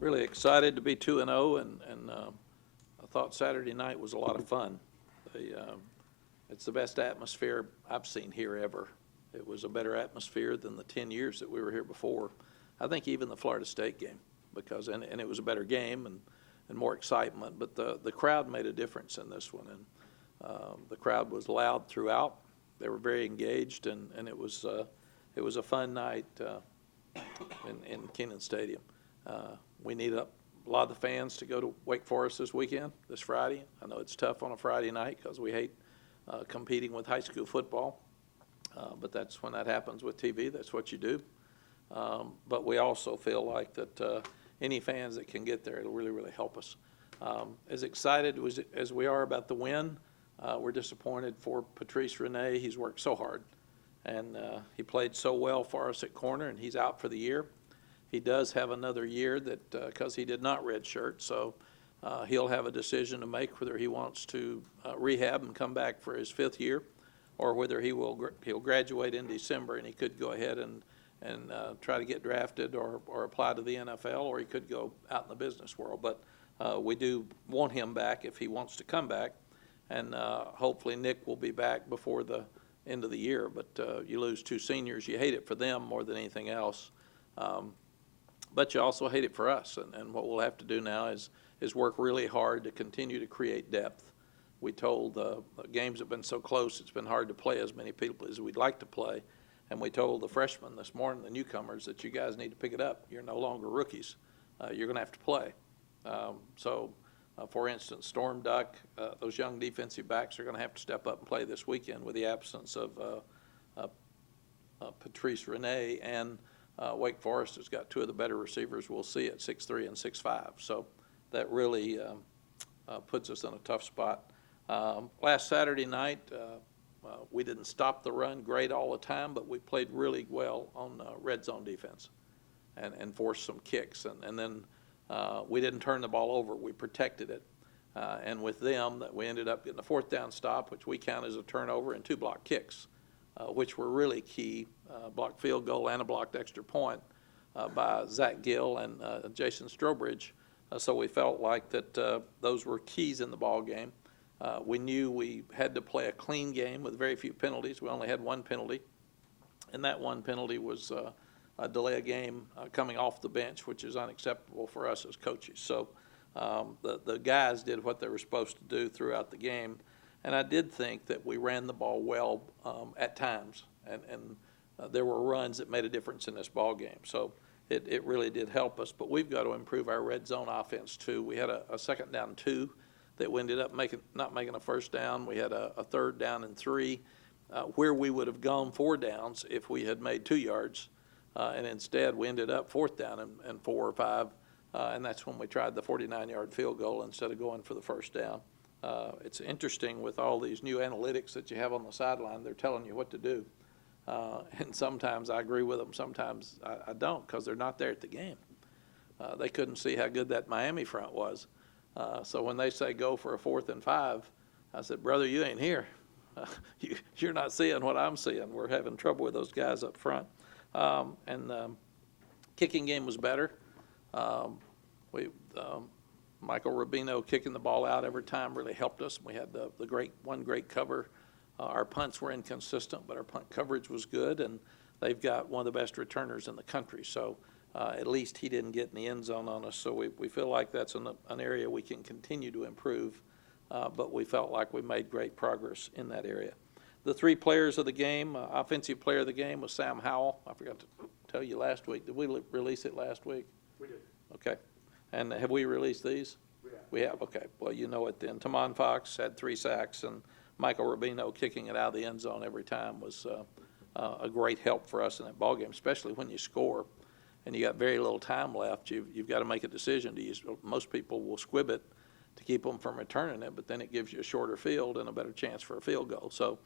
Really excited to be 2-0, and I thought Saturday night was a lot of fun. It's the best atmosphere I've seen here ever. It was a better atmosphere than the 10 years that we were here before. I think even the Florida State game, because and it was a better game and more excitement. But the crowd made a difference in this one, and the crowd was loud throughout. They were very engaged, and it was a fun night in Kenan Stadium. We need a lot of the fans to go to Wake Forest this Friday. I know it's tough on a Friday night because we hate competing with high school football, but that's when that happens with TV. That's what you do. But we also feel like that any fans that can get there, it'll really, really help us. As excited as we are about the win, we're disappointed for Patrice Rene. He's worked so hard, and he played so well for us at corner, and he's out for the year. He does have another year that because he did not redshirt, so he'll have a decision to make whether he wants to rehab and come back for his 5th year, or whether he'll graduate in December and he could go ahead and try to get drafted or apply to the NFL, or he could go out in the business world. But we do want him back if he wants to come back, and hopefully Nick will be back before the end of the year. But you lose 2 seniors, you hate it for them more than anything else. But you also hate it for us, and what we'll have to do now is work really hard to continue to create depth. We told the games have been so close, it's been hard to play as many people as we'd like to play, and we told the freshmen this morning, the newcomers, that you guys need to pick it up. You're no longer rookies. You're going to have to play. For instance, Storm Duck, those young defensive backs are going to have to step up and play this weekend with the absence of Patrice Rene, and Wake Forest has got 2 of the better receivers we'll see at 6'3" and 6'5". So that really puts us in a tough spot. Last Saturday night, we didn't stop the run great all the time, but we played really well on red zone defense and forced some kicks. And then we didn't turn the ball over. We protected it. And with them, we ended up getting a 4th down stop, which we count as a turnover, and 2 block kicks, which were really key. Blocked field goal and a blocked extra point by Zach Gill and Jason Strobridge. So we felt like that those were keys in the ball game. We knew we had to play a clean game with very few penalties. We only had 1 penalty, and that 1 penalty was a delay a game coming off the bench, which is unacceptable for us as coaches. So the guys did what they were supposed to do throughout the game, and I did think that we ran the ball well at times, and there were runs that made a difference in this ball game. So it really did help us, but we've got to improve our red zone offense too. We had a 2nd down 2 that we ended up not making a 1st down. We had a 3rd down and 3 where we would have gone 4 downs if we had made 2 yards, and instead we ended up 4th down and 4 or 5, and that's when we tried the 49-yard field goal instead of going for the 1st down. It's interesting with all these new analytics that you have on the sideline. They're telling you what to do. And sometimes I agree with them, sometimes I don't, because they're not there at the game. They couldn't see how good that Miami front was. So when they say go for a 4th and 5, I said, brother, you ain't here. You're not seeing what I'm seeing. We're having trouble with those guys up front. Kicking game was better. Michael Rubino kicking the ball out every time really helped us. We had the great cover. Our punts were inconsistent, but our punt coverage was good, and they've got one of the best returners in the country. So at least he didn't get in the end zone on us. So we feel like that's an area we can continue to improve, but we felt like we made great progress in that area. The 3 players of the game, offensive player of the game was Sam Howell. I forgot to tell you last week. Did we release it last week? We did. Okay. And have we released these? We have. Okay. Well, you know it then. Tamon Fox had 3 sacks, and Michael Rubino kicking it out of the end zone every time was a great help for us in that ball game, especially when you score and you got very little time left. You've got to make a decision to use. Most people will squib it to keep them from returning it, but then it gives you a shorter field and a better chance for a field goal. So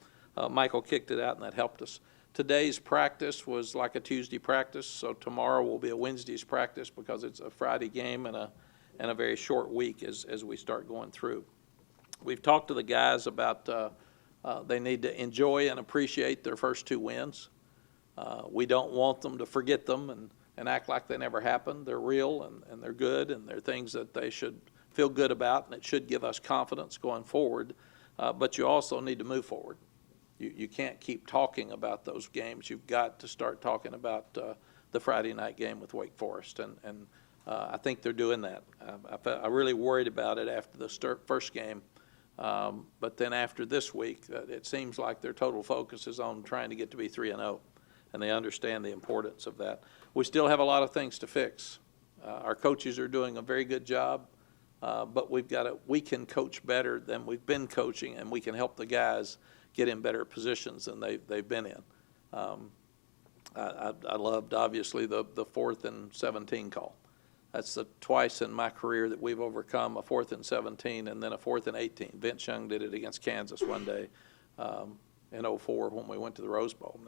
Michael kicked it out, and that helped us. Today's practice was like a Tuesday practice, so tomorrow will be a Wednesday's practice because it's a Friday game and a very short week as we start going through. We've talked to the guys about they need to enjoy and appreciate their first 2 wins. We don't want them to forget them and and act like they never happened. They're real, and they're good, and they're things that they should feel good about, and it should give us confidence going forward. But you also need to move forward. You can't keep talking about those games. You've got to start talking about the Friday night game with Wake Forest, and I think they're doing that. I really worried about it after the first game, but then after this week, it seems like their total focus is on trying to get to be 3-0, and they understand the importance of that. We still have a lot of things to fix. Our coaches are doing a very good job, but we can coach better than we've been coaching, and we can help the guys get in better positions than they've been in. I loved, obviously, the 4th and 17 call. That's twice in my career that we've overcome a 4th and 17 and then a 4th and 18. Vince Young did it against Kansas one day in 2004 when we went to the Rose Bowl.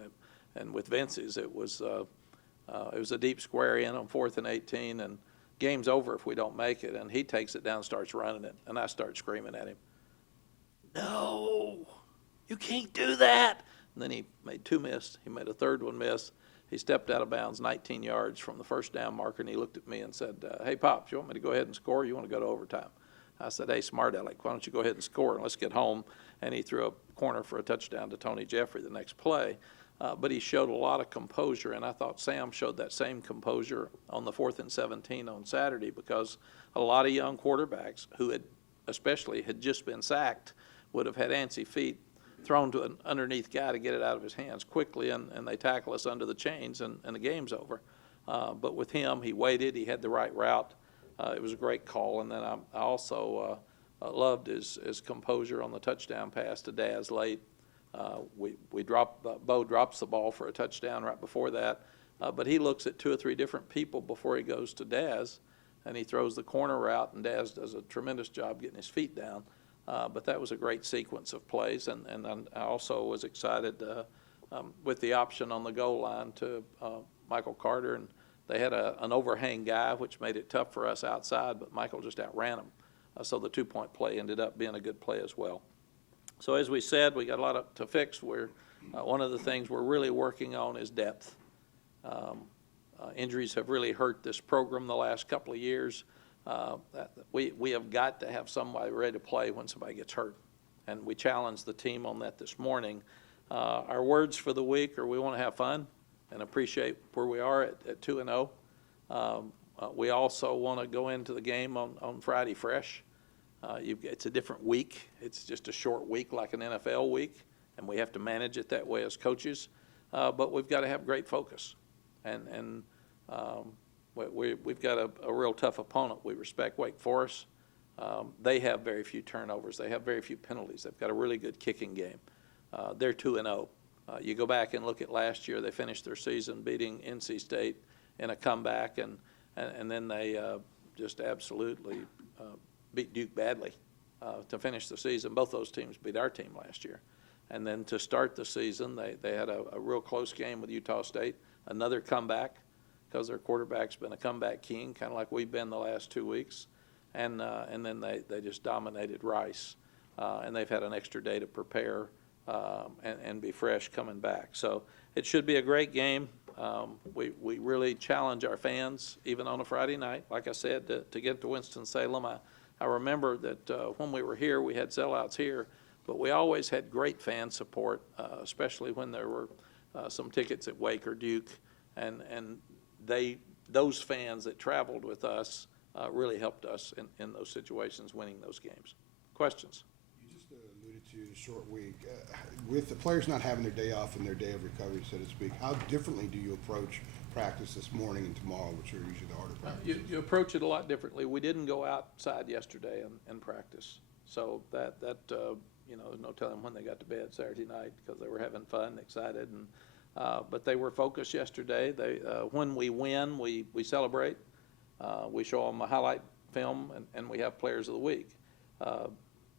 And with Vince's, it was a deep square in on 4th and 18, and game's over if we don't make it. And he takes it down and starts running it, and I start screaming at him, "No, you can't do that." And then he made 2 miss. He made a 3rd one miss. He stepped out of bounds 19 yards from the first down marker, and he looked at me and said, "Hey, Pops, you want me to go ahead and score, or you want to go to overtime?" I said, "Hey, smart aleck, why don't you go ahead and score, and let's get home." And he threw a corner for a touchdown to Tony Jeffrey the next play. But he showed a lot of composure, and I thought Sam showed that same composure on the 4th and 17 on Saturday, because a lot of young quarterbacks who had just been sacked would have had antsy feet, thrown to an underneath guy to get it out of his hands quickly, and they tackle us under the chains, and the game's over. But with him, he waited. He had the right route. It was a great call. And then I also loved his composure on the touchdown pass to Daz late. Bo drops the ball for a touchdown right before that, but he looks at 2 or 3 different people before he goes to Daz, and he throws the corner route, and Daz does a tremendous job getting his feet down. But that was a great sequence of plays, and I also was excited with the option on the goal line to Michael Carter, and they had an overhang guy, which made it tough for us outside, but Michael just outran him. So the 2-point play ended up being a good play as well. So as we said, we got a lot to fix. One of the things we're really working on is depth. Injuries have really hurt this program the last couple of years. We have got to have somebody ready to play when somebody gets hurt, and we challenged the team on that this morning. Our words for the week are: we want to have fun and appreciate where we are at 2-0. We also want to go into the game on Friday fresh. It's a different week. It's just a short week like an NFL week, and we have to manage it that way as coaches. But we've got to have great focus, and we've got a real tough opponent. We respect Wake Forest. They have very few turnovers. They have very few penalties. They've got a really good kicking game. They're 2-0. You go back and look at last year. They finished their season beating NC State in a comeback, and then they just absolutely beat Duke badly to finish the season. Both those teams beat our team last year. And then to start the season, they had a real close game with Utah State, another comeback, because their quarterback's been a comeback king, kind of like we've been the last 2 weeks. And then they just dominated Rice. And they've had an extra day to prepare and be fresh coming back. So it should be a great game. We really challenge our fans, even on a Friday night, like I said, to get to Winston-Salem. I remember that when we were here, we had sellouts here, but we always had great fan support, especially when there were some tickets at Wake or Duke, and those fans that traveled with us really helped us in those situations, winning those games. Questions? You just alluded to the short week. With the players not having their day off and their day of recovery, so to speak, how differently do you approach practice this morning and tomorrow, which are usually the harder practices? You approach it a lot differently. We didn't go outside yesterday and practice, so that there's no telling when they got to bed Saturday night, because they were having fun, excited, and but they were focused yesterday. When we win, we celebrate. We show them a highlight film, and we have players of the week.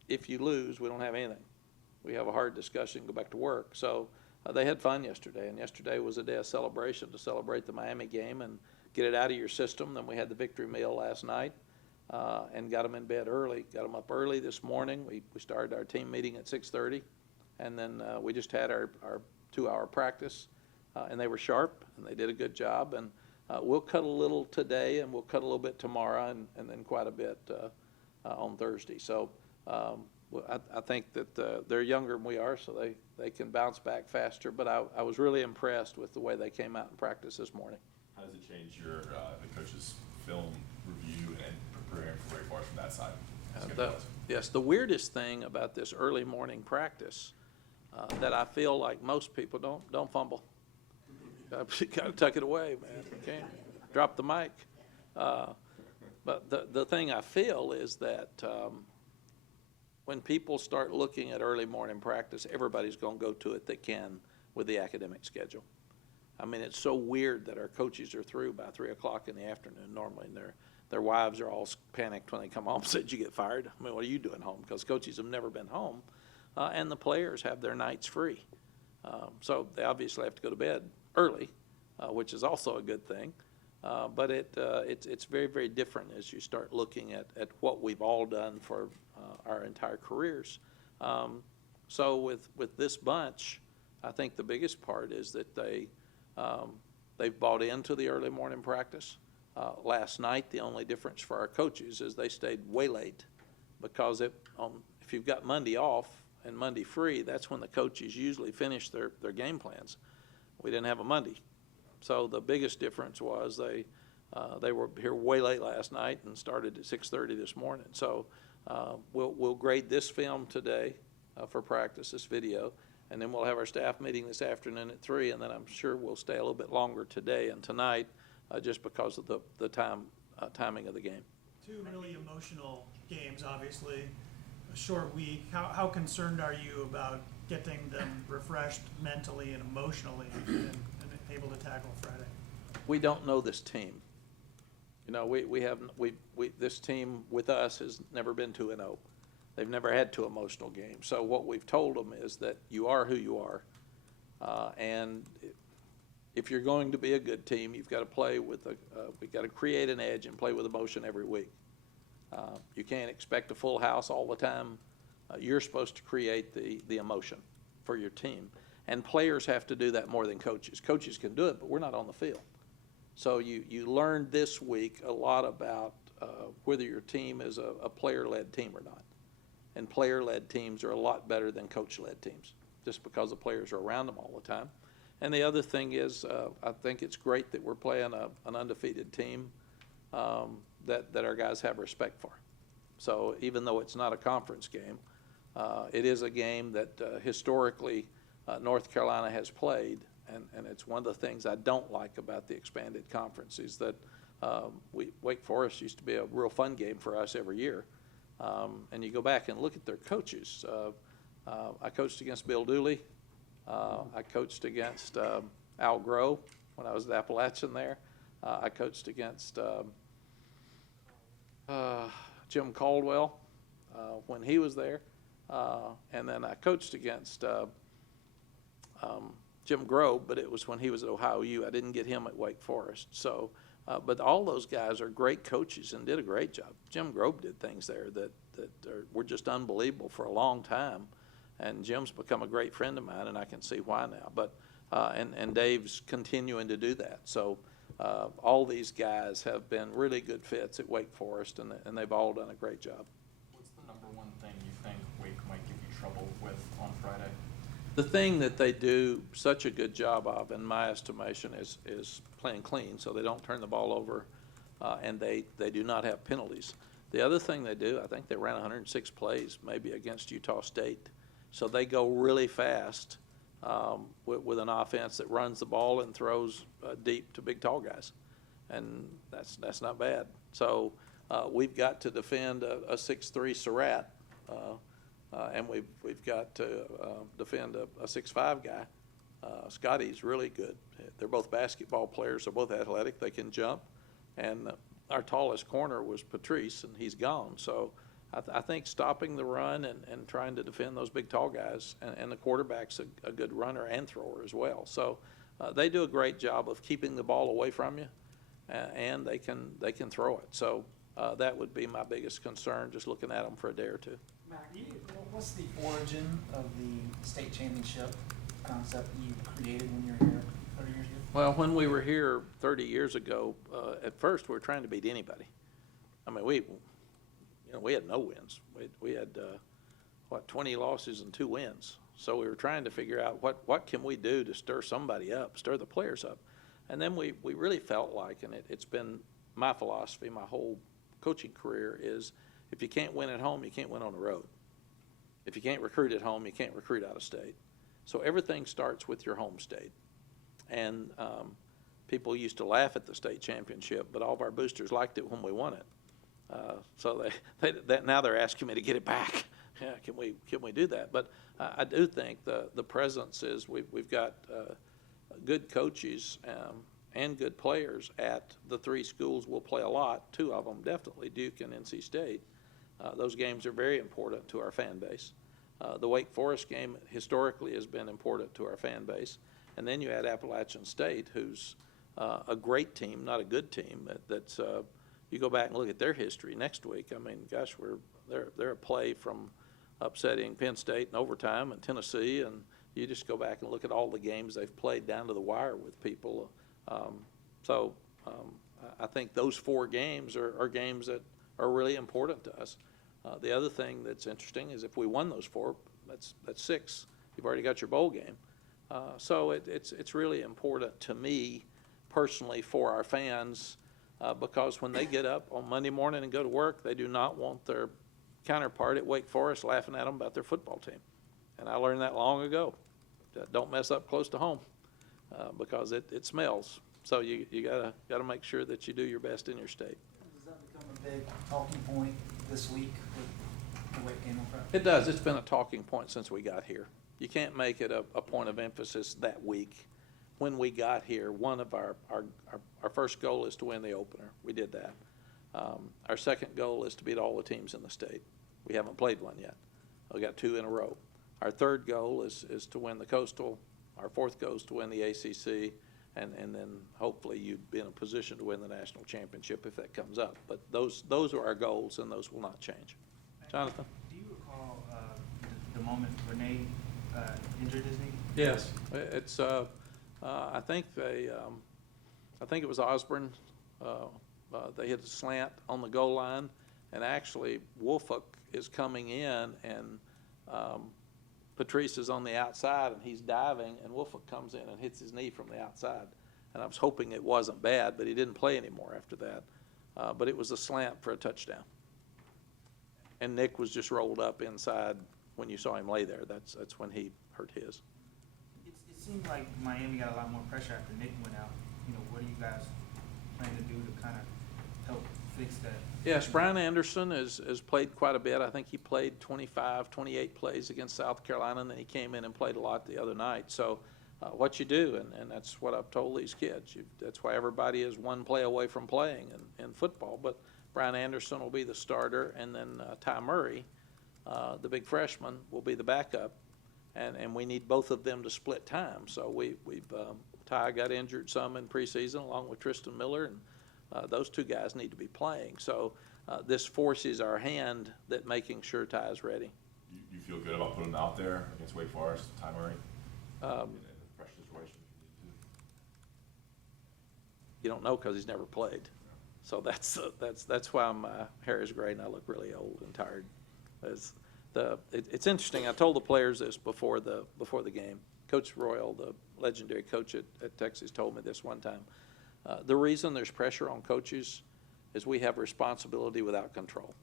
If you lose, we don't have anything. We have a hard discussion, go back to work. So they had fun yesterday, and yesterday was a day of celebration to celebrate the Miami game and get it out of your system. Then we had the victory meal last night and got them in bed early, got them up early this morning. We started our team meeting at 6:30, and then we just had our 2-hour practice, and they were sharp, and they did a good job. And we'll cut a little today, and we'll cut a little bit tomorrow, and then quite a bit on Thursday. So I think that they're younger than we are, so they can bounce back faster. But I was really impressed with the way they came out in practice this morning. How does it change your the coach's film review and preparing for Wake Forest from that side? Yes, the weirdest thing about this early morning practice that I feel like most people don't fumble. You gotta tuck it away, man. You can't drop the mic. But the thing I feel is that when people start looking at early morning practice, everybody's going to go to it that can with the academic schedule. I mean, it's so weird that our coaches are through by 3 o'clock in the afternoon normally, and their wives are all panicked when they come home and say, "Did you get fired?" I mean, what are you doing home? Because coaches have never been home, and the players have their nights free. So they obviously have to go to bed early, which is also a good thing. But it's very, very different as you start looking at what we've all done for our entire careers. So with this bunch, I think the biggest part is that they've bought into the early morning practice. Last night, the only difference for our coaches is they stayed way late, because if you've got Monday off and Monday free, that's when the coaches usually finish their game plans. We didn't have a Monday. So the biggest difference was they were here way late last night and started at 6:30 this morning. So we'll grade this film today for practice, this video, and then we'll have our staff meeting this afternoon at 3, and then I'm sure we'll stay a little bit longer today and tonight just because of the timing of the game. Two really emotional games, obviously. A short week. How concerned are you about getting them refreshed mentally and emotionally and able to tackle Friday? We don't know this team. You know, this team with us has never been 2-0. They've never had 2 emotional games. So what we've told them is that you are who you are, and if you're going to be a good team, you've got to play with we've got to create an edge and play with emotion every week. You can't expect a full house all the time. You're supposed to create the emotion for your team. And players have to do that more than coaches. Coaches can do it, but we're not on the field. So you learned this week a lot about whether your team is a player-led team or not. And player-led teams are a lot better than coach-led teams, just because the players are around them all the time. And the other thing is, I think it's great that we're playing an undefeated team that our guys have respect for. So even though it's not a conference game, it is a game that historically North Carolina has played, and it's one of the things I don't like about the expanded conference is that Wake Forest used to be a real fun game for us every year. And you go back and look at their coaches. I coached against Bill Dooley. I coached against Al Groh when I was at Appalachian there. I coached against Jim Caldwell when he was there. And then I coached against Jim Grobe, but it was when he was at Ohio U. I didn't get him at Wake Forest. So, but all those guys are great coaches and did a great job. Jim Grobe did things there that were just unbelievable for a long time. And Jim's become a great friend of mine, and I can see why now. But and Dave's continuing to do that. So all these guys have been really good fits at Wake Forest, and they've all done a great job. What's the number one thing you think Wake might give you trouble with on Friday? The thing that they do such a good job of, in my estimation, is playing clean, so they don't turn the ball over, and they do not have penalties. The other thing they do, I think they ran 106 plays maybe against Utah State. So they go really fast with an offense that runs the ball and throws deep to big, tall guys, and that's not bad. So we've got to defend a 6'3" Surratt, and we've got to defend a 6'5" guy. Scotty's really good. They're both basketball players. They're both athletic. They can jump, and our tallest corner was Patrice, and he's gone. So I think stopping the run and trying to defend those big, tall guys, and the quarterback's a good runner and thrower as well. So they do a great job of keeping the ball away from you, and they can throw it. So that would be my biggest concern, just looking at them for a day or two. Mac, what's the origin of the state championship concept you created when you were here 30 years ago? Well, when we were here 30 years ago, at first, we were trying to beat anybody. I mean, we had no wins. We had, 20 losses and 2 wins. So we were trying to figure out what can we do to stir somebody up, stir the players up. And then we really felt like, and it's been my philosophy my whole coaching career, is if you can't win at home, you can't win on the road. If you can't recruit at home, you can't recruit out of state. So everything starts with your home state. And people used to laugh at the state championship, but all of our boosters liked it when we won it. So now they're asking me to get it back. Yeah, can we do that? But I do think the presence is we've got good coaches and good players at the 3 schools. We'll play a lot. 2 of them definitely, Duke and NC State. Those games are very important to our fan base. The Wake Forest game historically has been important to our fan base. And then you add Appalachian State, who's a great team, not a good team. That's you go back and look at their history next week. I mean, gosh, they're a play from upsetting Penn State in overtime and Tennessee, and you just go back and look at all the games they've played down to the wire with people. I think those 4 games are games that are really important to us. The other thing that's interesting is if we won those 4, that's 6. You've already got your bowl game. So it's really important to me personally for our fans because when they get up on Monday morning and go to work, they do not want their counterpart at Wake Forest laughing at them about their football team. And I learned that long ago. Don't mess up close to home because it smells. So you gotta make sure that you do your best in your state. Does that become a big talking point this week with the Wake game on Friday? It does. It's been a talking point since we got here. You can't make it a point of emphasis that week. When we got here, one of our first goal is to win the opener. We did that. Our second goal is to beat all the teams in the state. We haven't played one yet. We got 2 in a row. Our third goal is to win the Coastal. Our fourth goal is to win the ACC, and then hopefully you'd be in a position to win the national championship if that comes up. But those are our goals, and those will not change. Jonathan? Do you recall the moment Rene injured his knee? Yes. It's I think it was Osborne. They hit a slant on the goal line, and actually Woolfolk is coming in, and Patrice is on the outside, and he's diving, and Woolfolk comes in and hits his knee from the outside. And I was hoping it wasn't bad, but he didn't play anymore after that. But it was a slant for a touchdown. And Nick was just rolled up inside when you saw him lay there. That's when he hurt his. It seemed like Miami got a lot more pressure after Nick went out. What do you guys plan to do to kind of help fix that? Yes, Brian Anderson has played quite a bit. I think he played 25, 28 plays against South Carolina, and then he came in and played a lot the other night. So what you do, and that's what I've told these kids, that's why everybody is one play away from playing in football. But Brian Anderson will be the starter, and then Ty Murray, the big freshman, will be the backup. And we need both of them to split time. So Ty got injured some in preseason along with Tristan Miller, and those 2 guys need to be playing. So this forces our hand that making sure Ty is ready. You feel good about putting him out there against Wake Forest, Ty Murray? In the pressure situation? You don't know because he's never played. So that's why my hair is gray and I look really old and tired. It's interesting. I told the players this before the game. Coach Royal, the legendary coach at Texas, told me this one time. The reason there's pressure on coaches is we have responsibility without control.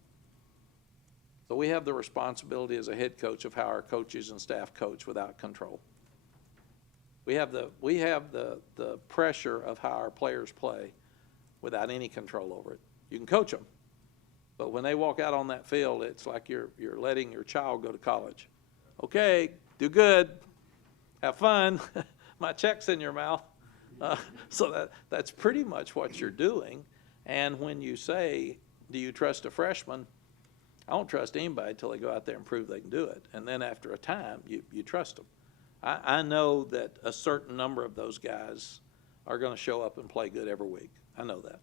So we have the responsibility as a head coach of how our coaches and staff coach without control. We have the pressure of how our players play without any control over it. You can coach them, but when they walk out on that field, it's like you're letting your child go to college. Okay, do good, have fun, my check's in your mouth. So that's pretty much what you're doing. And when you say, do you trust a freshman? I don't trust anybody until they go out there and prove they can do it. And then after a time, you trust them. I know that a certain number of those guys are going to show up and play good every week. I know that.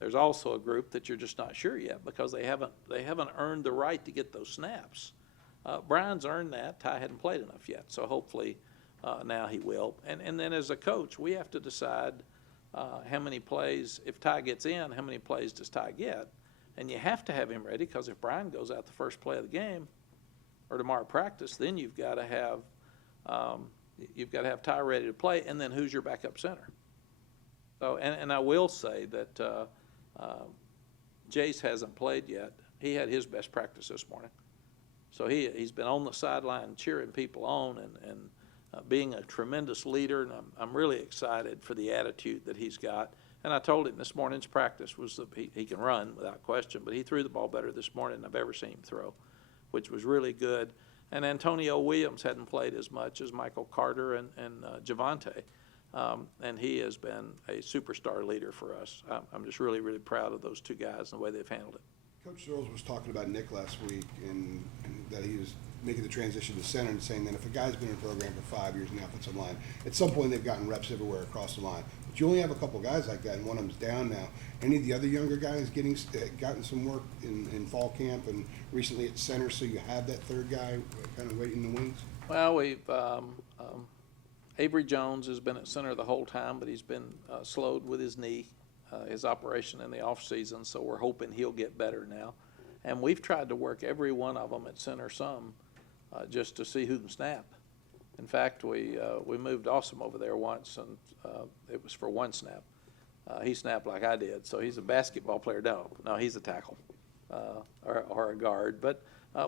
There's also a group that you're just not sure yet because they haven't earned the right to get those snaps. Brian's earned that. Ty hadn't played enough yet. So hopefully now he will. And then as a coach, we have to decide how many plays, if Ty gets in, how many plays does Ty get? And you have to have him ready, because if Brian goes out the first play of the game or tomorrow practice, then you've got to have Ty ready to play, and then who's your backup center? So, and I will say that Jace hasn't played yet. He had his best practice this morning. So he's been on the sideline cheering people on and being a tremendous leader, and I'm really excited for the attitude that he's got. And I told him this morning's practice was that he can run without question, but he threw the ball better this morning than I've ever seen him throw, which was really good. And Antonio Williams hadn't played as much as Michael Carter and Javante, and he has been a superstar leader for us. I'm just really, really proud of those two guys and the way they've handled it. Coach Searles was talking about Nick last week and that he was making the transition to center and saying that if a guy's been in the program for 5 years in the offensive line, at some point they've gotten reps everywhere across the line. But you only have a couple guys like that, and one of them's down now. Any of the other younger guys gotten some work in fall camp and recently at center, so you have that third guy kind of waiting in the wings? Well, we've Avery Jones has been at center the whole time, but he's been slowed with his knee, his operation in the off season, so we're hoping he'll get better now. And we've tried to work every one of them at center some, just to see who can snap. In fact, we moved Awesome over there once, and it was for one snap. He snapped like I did, so he's a basketball player. No, he's a tackle or a guard. But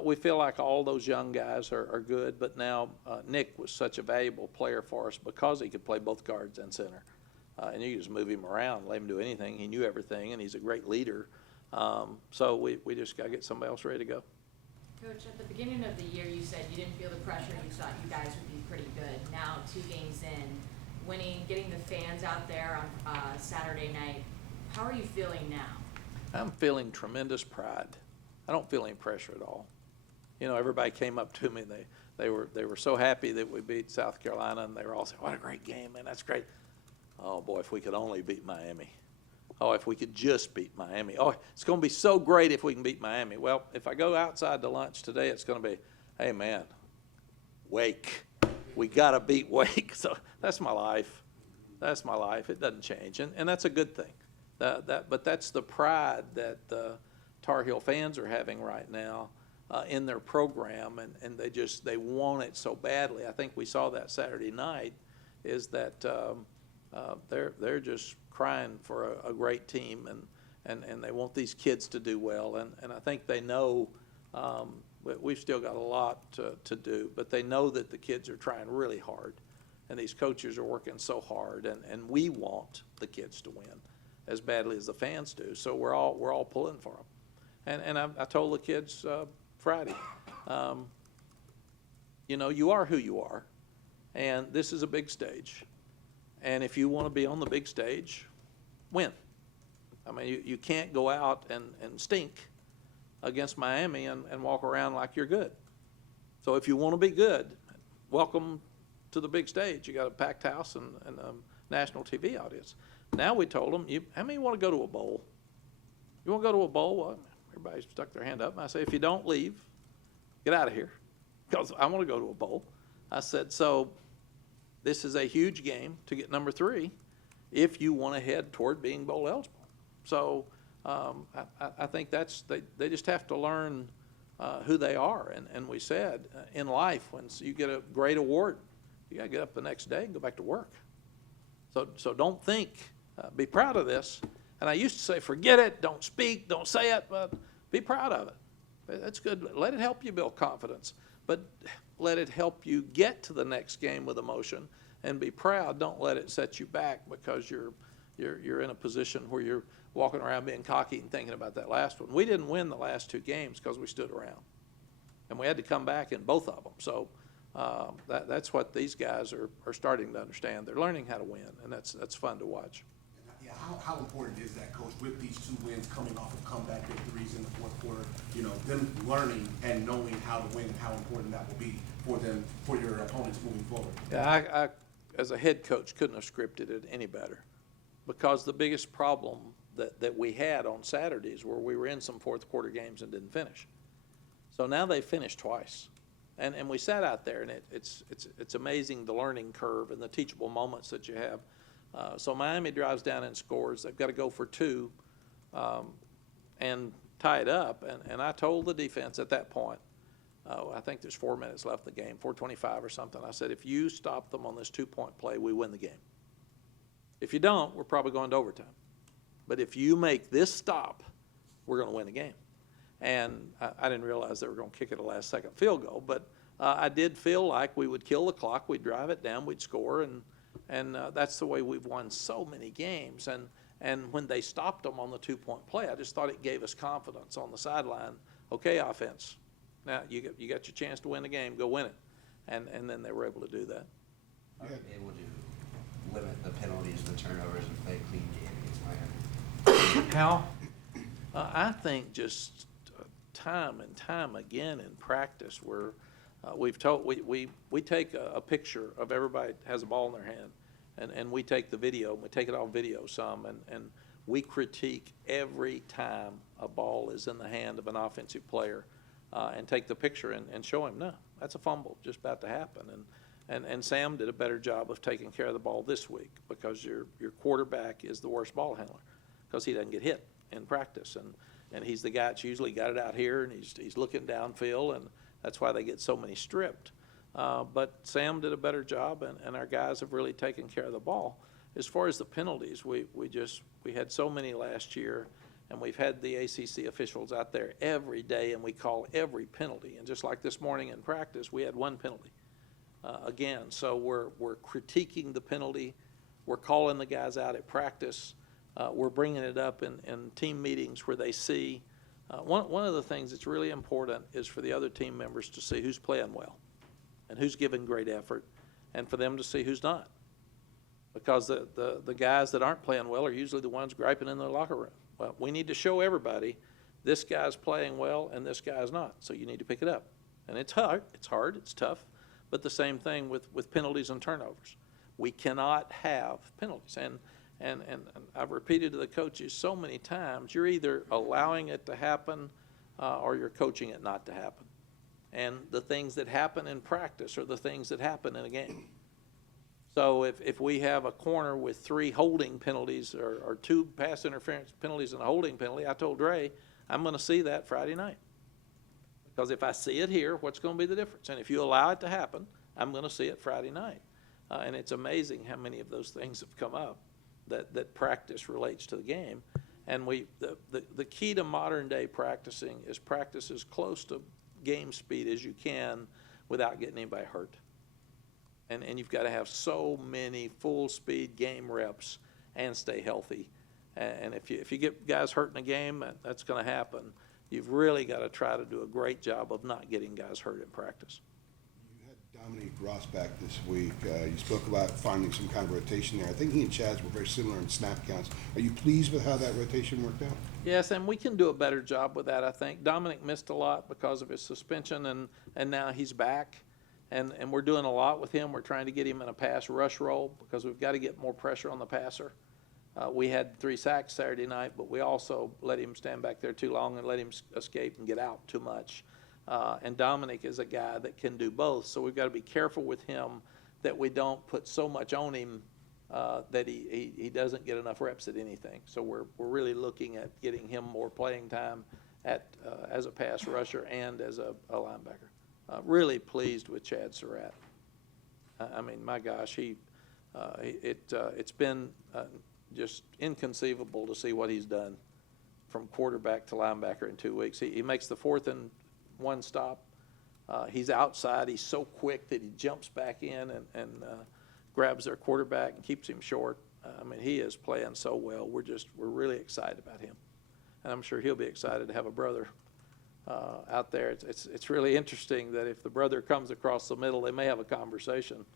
we feel like all those young guys are good, but now Nick was such a valuable player for us because he could play both guards and center. And you just move him around, let him do anything. He knew everything, and he's a great leader. So we just got to get somebody else ready to go. Coach, at the beginning of the year, you said you didn't feel the pressure. You thought you guys would be pretty good. Now, 2 games in, winning, getting the fans out there on Saturday night, how are you feeling now? I'm feeling tremendous pride. I don't feel any pressure at all. You know, everybody came up to me. They were so happy that we beat South Carolina, and they were all saying, "What a great game, man! That's great." Oh boy, if we could only beat Miami. Oh, if we could just beat Miami. Oh, it's going to be so great if we can beat Miami. Well, if I go outside to lunch today, it's going to be, hey, man, Wake. We got to beat Wake. So that's my life. That's my life. It doesn't change, and that's a good thing. But that's the pride that the Tar Heel fans are having right now in their program, and they want it so badly. I think we saw that Saturday night, is that they're just crying for a great team, and they want these kids to do well, and I think they know we've still got a lot to do, but they know that the kids are trying really hard, and these coaches are working so hard, and we want the kids to win as badly as the fans do, so we're all pulling for them. And I told the kids Friday, you know, you are who you are, and this is a big stage. And if you want to be on the big stage, win. I mean, you can't go out and stink against Miami and walk around like you're good. So if you want to be good, welcome to the big stage. You got a packed house and a national TV audience. Now we told them, how many want to go to a bowl? You want to go to a bowl? Well, everybody stuck their hand up. And I say, if you don't leave, get out of here, because I want to go to a bowl. I said, so this is a huge game to get number 3 if you want to head toward being bowl eligible. So I think they just have to learn who they are. And we said in life, when you get a great award, you got to get up the next day and go back to work. So don't think, be proud of this. And I used to say, forget it, don't speak, don't say it, but be proud of it. That's good. Let it help you build confidence. But let it help you get to the next game with emotion and be proud. Don't let it set you back because you're in a position where you're walking around being cocky and thinking about that last one. We didn't win the last 2 games because we stood around, and we had to come back in both of them. So that's what these guys are starting to understand. They're learning how to win, and that's fun to watch. Yeah, how important is that, Coach, with these 2 wins coming off of comeback victories in the fourth quarter, you know, them learning and knowing how to win and how important that will be for them, for your opponents moving forward? Yeah, I as a head coach, couldn't have scripted it any better, because the biggest problem that we had on Saturdays were we were in some fourth quarter games and didn't finish. So now they finished twice, And we sat out there, and it's amazing the learning curve and the teachable moments that you have. So Miami drives down and scores. They've got to go for two and tie it up. And I told the defense at that point, I think there's 4 minutes left in the game, 4:25 or something. I said, if you stop them on this 2-point play, we win the game. If you don't, we're probably going to overtime. But if you make this stop, we're going to win the game. And I didn't realize they were going to kick it a last-second field goal. But I did feel like we would kill the clock, we'd drive it down, we'd score, and that's the way we've won so many games. And when they stopped them on the 2-point play, I just thought it gave us confidence on the sideline. Okay, offense, now you got your chance to win the game, go win it. And then they were able to do that. Are you able to limit the penalties, the turnovers, and play a clean game against Miami? How? I think just time and time again in practice where we take a picture of everybody has a ball in their hand, and we take the video, and we take it off video some, and we critique every time a ball is in the hand of an offensive player, and take the picture and show him, no, that's a fumble just about to happen. And Sam did a better job of taking care of the ball this week because your quarterback is the worst ball handler because he doesn't get hit in practice, and he's the guy that's usually got it out here, and he's looking downfield, and that's why they get so many stripped. But Sam did a better job, and our guys have really taken care of the ball. As far as the penalties, we had so many last year, and we've had the ACC officials out there every day, and we call every penalty. And just like this morning in practice, we had one penalty again. So we're critiquing the penalty. We're calling the guys out at practice. We're bringing it up in team meetings where they see. One of the things that's really important is for the other team members to see who's playing well and who's giving great effort, and for them to see who's not. Because the guys that aren't playing well are usually the ones griping in their locker room. Well, we need to show everybody this guy's playing well and this guy's not, so you need to pick it up. And it's hard, it's tough, but the same thing with penalties and turnovers. We cannot have penalties. And I've repeated to the coaches so many times, you're either allowing it to happen or you're coaching it not to happen. And the things that happen in practice are the things that happen in a game. So if we have a corner with 3 holding penalties or 2 pass interference penalties and a holding penalty, I told Dre, I'm going to see that Friday night. Because if I see it here, what's going to be the difference? And if you allow it to happen, I'm going to see it Friday night. And it's amazing how many of those things have come up that practice relates to the game. And the key to modern day practicing is practice as close to game speed as you can without getting anybody hurt. And you've got to have so many full speed game reps and stay healthy. And if you get guys hurt in a game, that's going to happen. You've really got to try to do a great job of not getting guys hurt in practice. You had Dominique Ross back this week. You spoke about finding some kind of rotation there. I think he and Chaz were very similar in snap counts. Are you pleased with how that rotation worked out? Yes, and we can do a better job with that, I think. Dominic missed a lot because of his suspension, and now he's back. And we're doing a lot with him. We're trying to get him in a pass rush role because we've got to get more pressure on the passer. We had 3 sacks Saturday night, but we also let him stand back there too long and let him escape and get out too much. And Dominic is a guy that can do both, so we've got to be careful with him that we don't put so much on him that he doesn't get enough reps at anything. So we're really looking at getting him more playing time as a pass rusher and as a linebacker. Really pleased with Chad Surratt. I mean, my gosh, it's been just inconceivable to see what he's done from quarterback to linebacker in 2 weeks. He makes the 4th and 1 stop. He's outside. He's so quick that he jumps back in and grabs their quarterback and keeps him short. I mean, he is playing so well. We're really excited about him, and I'm sure he'll be excited to have a brother out there. It's really interesting that if the brother comes across the middle, they may have a conversation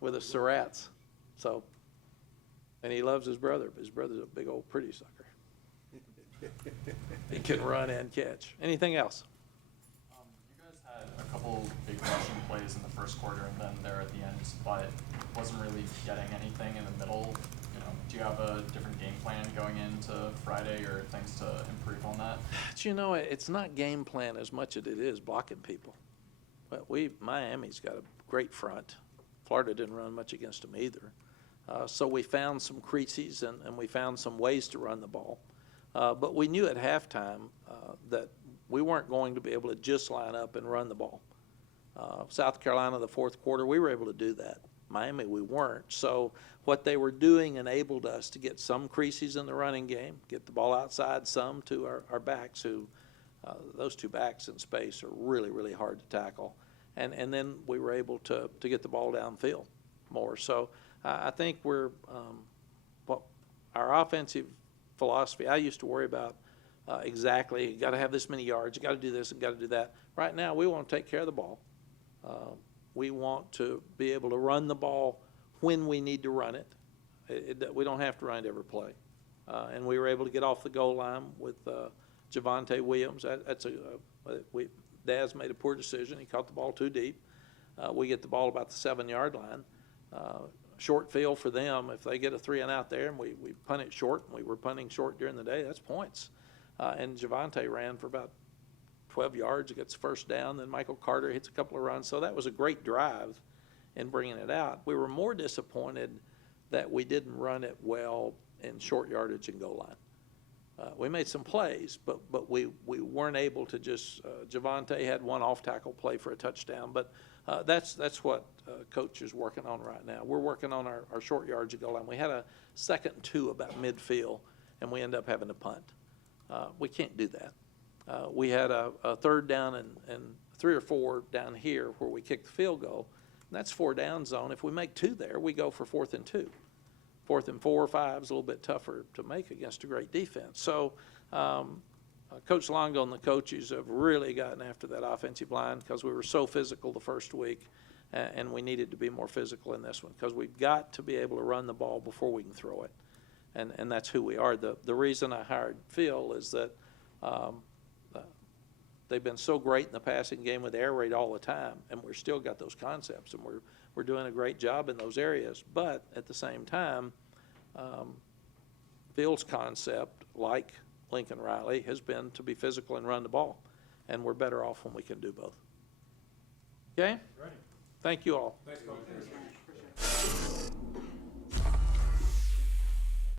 with the Surratts. So, and he loves his brother, but his brother's a big old pretty sucker. He can run and catch. Anything else? You guys had a couple big rushing plays in the first quarter and then there at the end, but wasn't really getting anything in the middle. Do you have a different game plan going into Friday or things to improve on that? But it's not game plan as much as it is blocking people. Well, Miami's got a great front. Florida didn't run much against them either. So we found some creases and we found some ways to run the ball. But we knew at halftime that we weren't going to be able to just line up and run the ball. South Carolina, the fourth quarter, we were able to do that. Miami, we weren't. So what they were doing enabled us to get some creases in the running game, get the ball outside some to our backs who, those two backs in space are really, really hard to tackle. And then we were able to get the ball downfield more. So I think we're, our offensive philosophy, I used to worry about exactly, you got to have this many yards, you got to do this and got to do that. Right now, we want to take care of the ball. We want to be able to run the ball when we need to run it. We don't have to run it every play. And we were able to get off the goal line with Javonte Williams. Daz made a poor decision. He caught the ball too deep. We get the ball about the 7-yard line. Short field for them. If they get a 3 and out there and we punt it short, and we were punting short during the day, that's points. And Javonte ran for about 12 yards, gets first down, then Michael Carter hits a couple of runs. So that was a great drive in bringing it out. We were more disappointed that we didn't run it well in short yardage and goal line. We made some plays, but we weren't able to just, Javonte had one off-tackle play for a touchdown, but that's what Coach is working on right now. We're working on our short yardage and goal line. We had a 2nd and 2 about midfield, and we end up having to punt. We can't do that. We had a 3rd down and 3 or 4 down here where we kicked the field goal, and that's 4 down zone. If we make 2 there, we go for 4th and 2. 4th and 4 or 5 is a little bit tougher to make against a great defense. So Coach Longo and the coaches have really gotten after that offensive line because we were so physical the first week, and we needed to be more physical in this one because we've got to be able to run the ball before we can throw it, and that's who we are. The reason I hired Phil is that they've been so great in the passing game with air raid all the time, and we're still got those concepts, and we're doing a great job in those areas. But at the same time, Phil's concept, like Lincoln Riley, has been to be physical and run the ball, and we're better off when we can do both. Okay? Thank you all. Thanks, Coach.